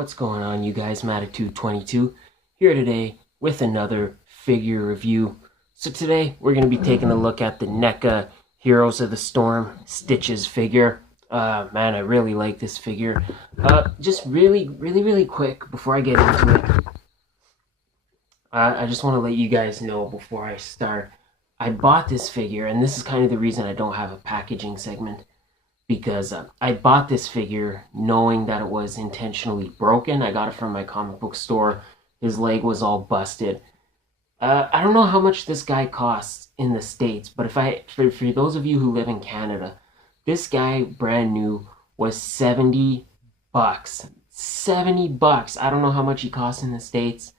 What's going on, you guys? Matitude22 here today with another figure review. So today we're going to be taking a look at the NECA Heroes of the Storm Stiches figure. Man, I really like this figure. Just really quick before I get into it, I just want to let you guys know before I start. I bought this figure, and this is kind of the reason I don't have a packaging segment, because I bought this figure knowing that it was intentionally broken. I got it from my comic book store. His leg was all busted. I don't know how much this guy costs in the States, but for those of you who live in Canada, this guy brand new was $70. $70. I don't know how much he costs in the States.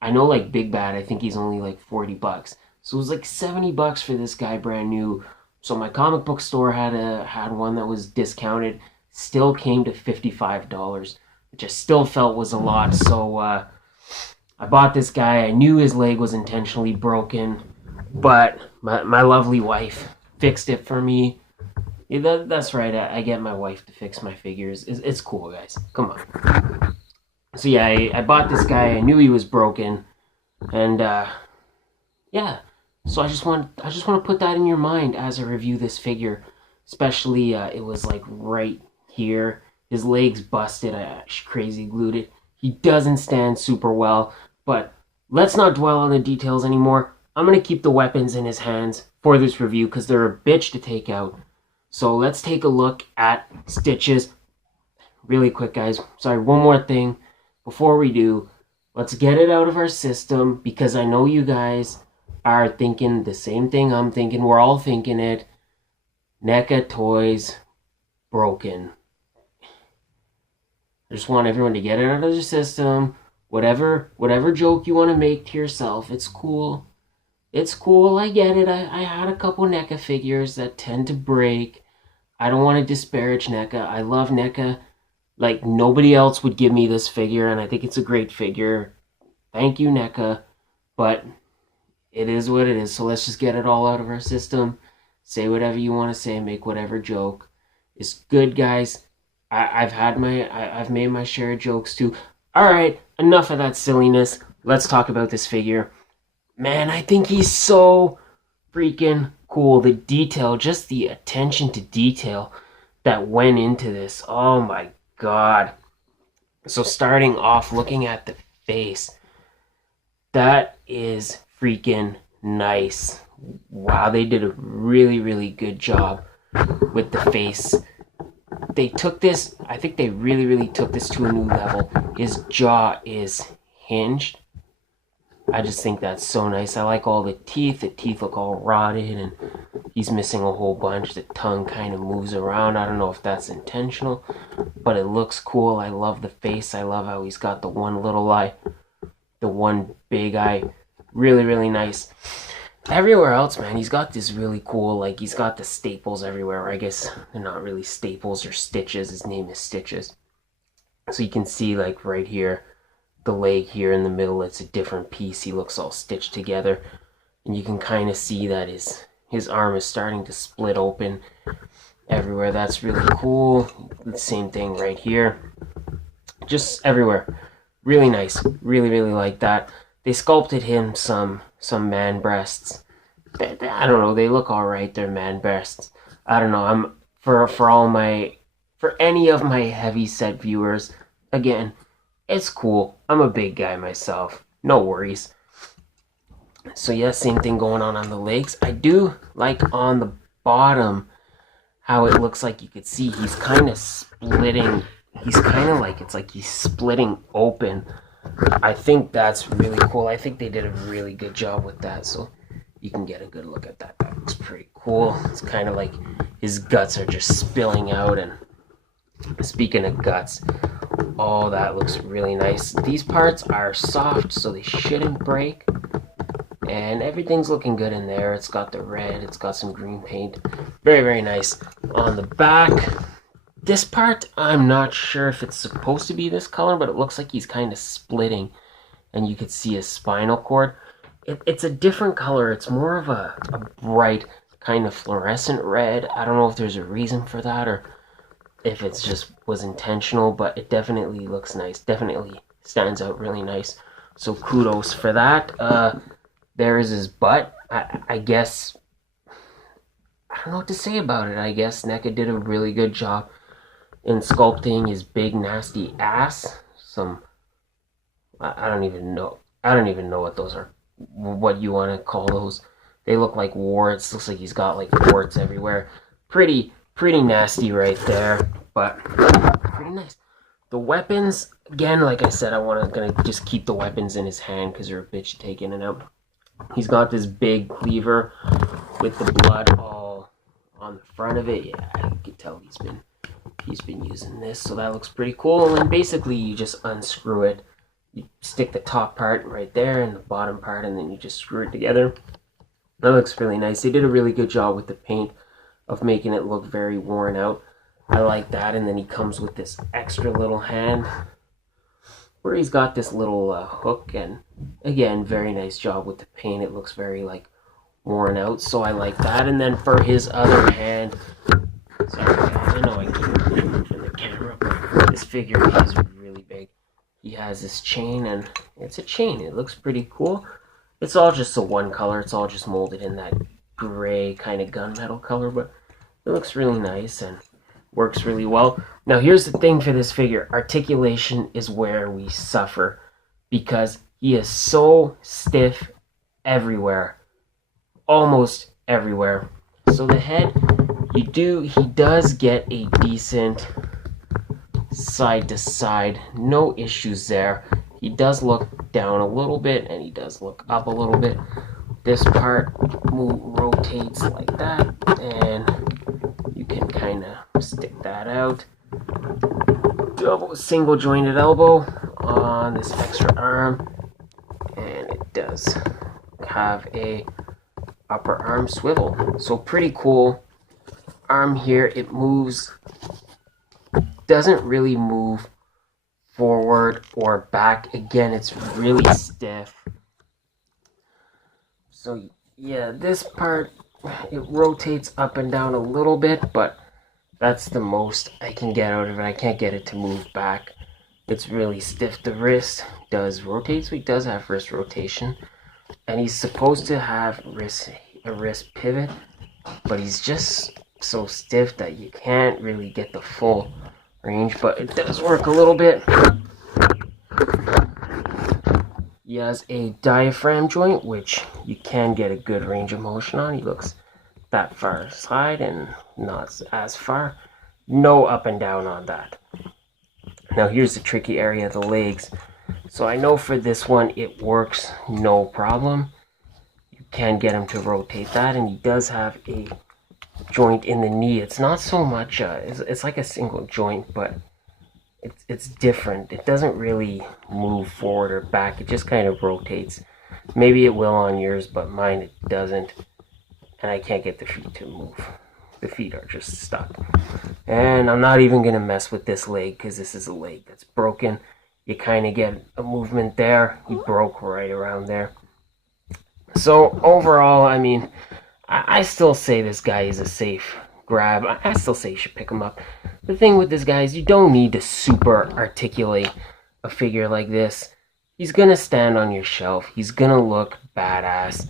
I know like Big Bad, I think he's only like $40. So it was like $70 for this guy brand new. So my comic book store had one that was discounted, still came to $55, which I still felt was a lot. So I bought this guy. I knew his leg was intentionally broken, but my lovely wife fixed it for me. Yeah, that's right, I get my wife to fix my figures. It's cool, guys. Come on. So yeah, I bought this guy. I knew he was broken, and yeah. So I just want to put that in your mind as I review this figure. Especially, it was like right here. His leg's busted. I crazy glued it. He doesn't stand super well. But let's not dwell on the details anymore. I'm going to keep the weapons in his hands for this review because they're a bitch to take out. So let's take a look at Stiches. Really quick, guys. Sorry, one more thing. Before we do, let's get it out of our system because I know you guys are thinking the same thing I'm thinking. We're all thinking it. NECA toys broken. I just want everyone to get it out of their system. Whatever joke you want to make to yourself, it's cool. It's cool, I get it. I had a couple NECA figures that tend to break. I don't want to disparage NECA. I love NECA. Like, nobody else would give me this figure, and I think it's a great figure. Thank you, NECA. But it is what it is, so let's just get it all out of our system. Say whatever you want to say, make whatever joke. It's good, guys. I've made my share of jokes too. Alright, enough of that silliness. Let's talk about this figure. Man, I think he's so freaking cool. The detail, just the attention to detail that went into this. Oh my god. So starting off, looking at the face, that is freaking nice. Wow, they did a really good job with the face. They took this, I think they really took this to a new level. His jaw is hinged. I just think that's so nice. I like all the teeth. The teeth look all rotted and he's missing a whole bunch. The tongue kind of moves around. I don't know if that's intentional, but it looks cool. I love the face. I love how he's got the one little eye, the one big eye. Really nice. Everywhere else, man, he's got this really cool, like, he's got the staples everywhere. Or I guess they're not really staples or stitches. His name is Stiches. So you can see, like, right here, the leg here in the middle, it's a different piece. He looks all stitched together. And you can kind of see that his arm is starting to split open everywhere. That's really cool. The same thing right here. Just everywhere. Really nice. Really like that. They sculpted him some man breasts. I don't know, they look alright, they're man breasts. I don't know, I'm for any of my heavy set viewers, again, it's cool. I'm a big guy myself. No worries. So yeah, same thing going on the legs. I do like on the bottom how it looks like you could see he's kind of splitting. He's kind of like, it's like he's splitting open. I think that's really cool. I think they did a really good job with that, so you can get a good look at that. That looks pretty cool. It's kind of like his guts are just spilling out, and speaking of guts, oh, that looks really nice. These parts are soft, so they shouldn't break, and everything's looking good in there. It's got the red, it's got some green paint. Very nice. On the back, this part, I'm not sure if it's supposed to be this color, but it looks like he's kind of splitting, and you could see his spinal cord. It's a different color. It's more of a bright kind of fluorescent red. I don't know if there's a reason for that, or if it's just was intentional, but it definitely looks nice. Definitely stands out really nice. So kudos for that. There's his butt. I guess I don't know what to say about it. I guess NECA did a really good job in sculpting his big nasty ass. I don't even know. I don't even know what those are. What you want to call those? They look like warts. Looks like he's got like warts everywhere. Pretty nasty right there, but pretty nice. The weapons, again, like I said, gonna just keep the weapons in his hand because they're a bitch to take in and out. He's got this big cleaver with the blood all on the front of it. Yeah, I can tell he's been using this, so that looks pretty cool. And then basically you just unscrew it. You stick the top part right there and the bottom part, and then you just screw it together. That looks really nice. They did a really good job with the paint of making it look very worn out. I like that. And then he comes with this extra little hand where he's got this little hook, and again, very nice job with the paint. It looks very like worn out, so I like that. And then for his other hand, sorry guys, I know I keep moving the camera, but this figure is really big. He has this chain, and it's a chain. It looks pretty cool. It's all just a one color. It's all just molded in that gray kind of gunmetal color, but it looks really nice and works really well. Now here's the thing for this figure. Articulation is where we suffer because he is so stiff everywhere. Almost everywhere. So the head, he does get a decent side to side. No issues there. He does look down a little bit, and he does look up a little bit. This part rotates like that, and you can kind of stick that out. Double single jointed elbow on this extra arm, and it does have a upper arm swivel. So pretty cool. Arm here, it moves, doesn't really move forward or back. Again, it's really stiff. So yeah, this part, it rotates up and down a little bit, but that's the most I can get out of it. I can't get it to move back. It's really stiff. The wrist does rotate, so he does have wrist rotation, and he's supposed to have a wrist pivot, but he's just so stiff that you can't really get the full range, but it does work a little bit. He has a diaphragm joint, which you can get a good range of motion on. He looks that far aside and not as far. No up and down on that. Now here's the tricky area, the legs. So I know for this one it works no problem. You can get him to rotate that, and he does have a joint in the knee. It's not so much, it's like a single joint, but it's different. It doesn't really move forward or back. It just kind of rotates. Maybe it will on yours, but mine it doesn't. And I can't get the feet to move. The feet are just stuck. And I'm not even going to mess with this leg because this is a leg that's broken. You kind of get a movement there. He broke right around there. So overall, I mean, I still say this guy is a safe grab. I still say you should pick him up. The thing with this guy is you don't need to super articulate a figure like this. He's going to stand on your shelf. He's going to look badass.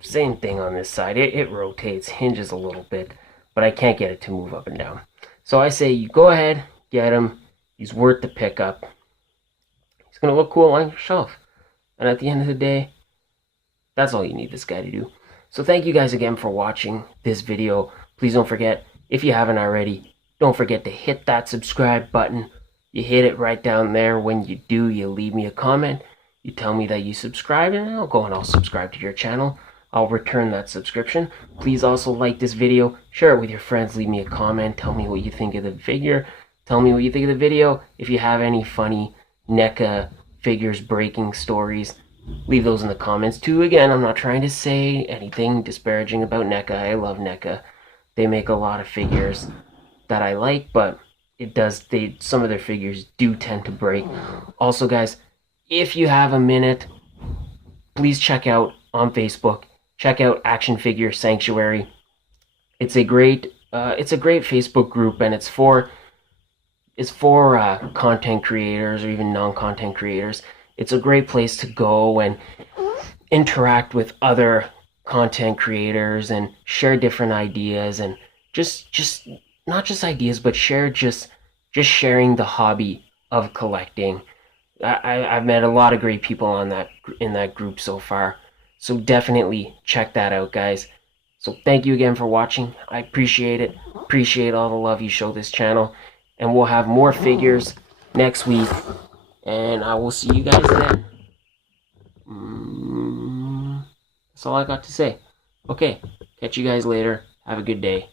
Same thing on this side. It rotates, hinges a little bit, but I can't get it to move up and down. So I say you go ahead, get him. He's worth the pickup. He's going to look cool on your shelf. And at the end of the day, that's all you need this guy to do. So thank you guys again for watching this video. Please don't forget, if you haven't already, don't forget to hit that subscribe button. You hit it right down there. When you do, you leave me a comment. You tell me that you subscribe, and I'll go and I'll subscribe to your channel. I'll return that subscription. Please also like this video, share it with your friends, leave me a comment, tell me what you think of the figure, tell me what you think of the video. If you have any funny NECA figures breaking stories, leave those in the comments too. Again, I'm not trying to say anything disparaging about NECA. I love NECA. They make a lot of figures that I like, but some of their figures do tend to break. Also guys, if you have a minute, please check out on Facebook. Check out Action Figure Sanctuary. It's a great Facebook group, and it's for is for content creators or even non-content creators. It's a great place to go and interact with other content creators and share different ideas, and just not just ideas, but just sharing the hobby of collecting. I've met a lot of great people on that in that group so far. So definitely check that out, guys. So thank you again for watching. I appreciate it. Appreciate all the love you show this channel. And we'll have more figures next week. And I will see you guys then. That's all I got to say. Okay, catch you guys later. Have a good day.